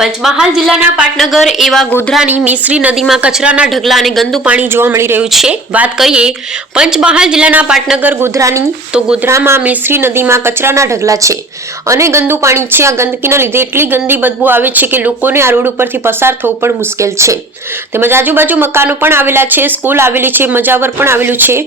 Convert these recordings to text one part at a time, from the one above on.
પંચમહાલ જિલ્લાના પાટનગર એવા ગોધરાની મિશ્રી નદીમાં કચરાના ઢગલા અને ગંદુ પાણી જોવા મળી રહ્યું છે। વાત કરીએ પંચમહાલ જિલ્લાના પાટનગર ગોધરાની, તો ગોધરામાં મિશ્રી નદીમાં કચરાના ઢગલા છે અને ગંદુ પાણી છે। આ ગંદકીના લીધે એટલી ગંદી બદબુ આવે છે કે લોકોને આ રોડ ઉપરથી પસાર થવું પણ મુશ્કેલ છે। તેમજ આજુબાજુ મકાનો પણ આવેલા છે, સ્કૂલ આવેલી છે, મજાવર પણ આવેલું છે।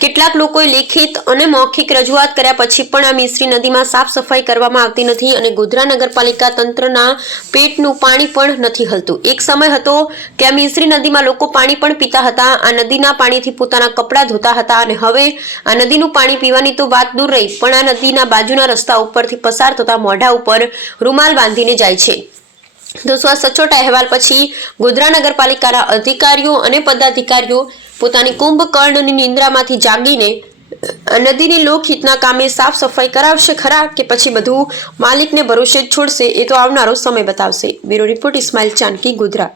કેટલાક લોકોએ લેખિત અને મૌખિક રજૂઆત કર્યા પછી પણ આ મિશ્રી નદીમાં સાફ સફાઈ કરવામાં આવતી નથી અને ગોધરા નગરપાલિકા તંત્રના પેટનું પાણી પણ નથી હલતું। એક સમય હતો કે આ મિશ્રી નદીમાં લોકો પાણી પણ પીતા હતા, આ નદીના પાણીથી પોતાના કપડાં ધોતા હતા અને હવે આ નદીનું પાણી પીવાની તો વાત દૂર રહી, પણ આ નદીના બાજુના રસ્તા ઉપરથી પસાર થતા મોઢા ઉપર રૂમાલ બાંધીને જાય છે। દોસ્તો, આ સચોટ અહેવાલ પછી ગોધરા નગરપાલિકાના અધિકારીઓ અને પદાધિકારીઓ પોતાની કુંભકર્ણની નિંદ્રામાંથી જાગીને નદીની લોકહિતના કામે સાફ સફાઈ કરાવશે ખરા કે પછી બધું માલિકને ભરોસે જ છોડશે, એ તો આવનારો સમય બતાવશે। Bureau report, Ismail Chanki, Godhra.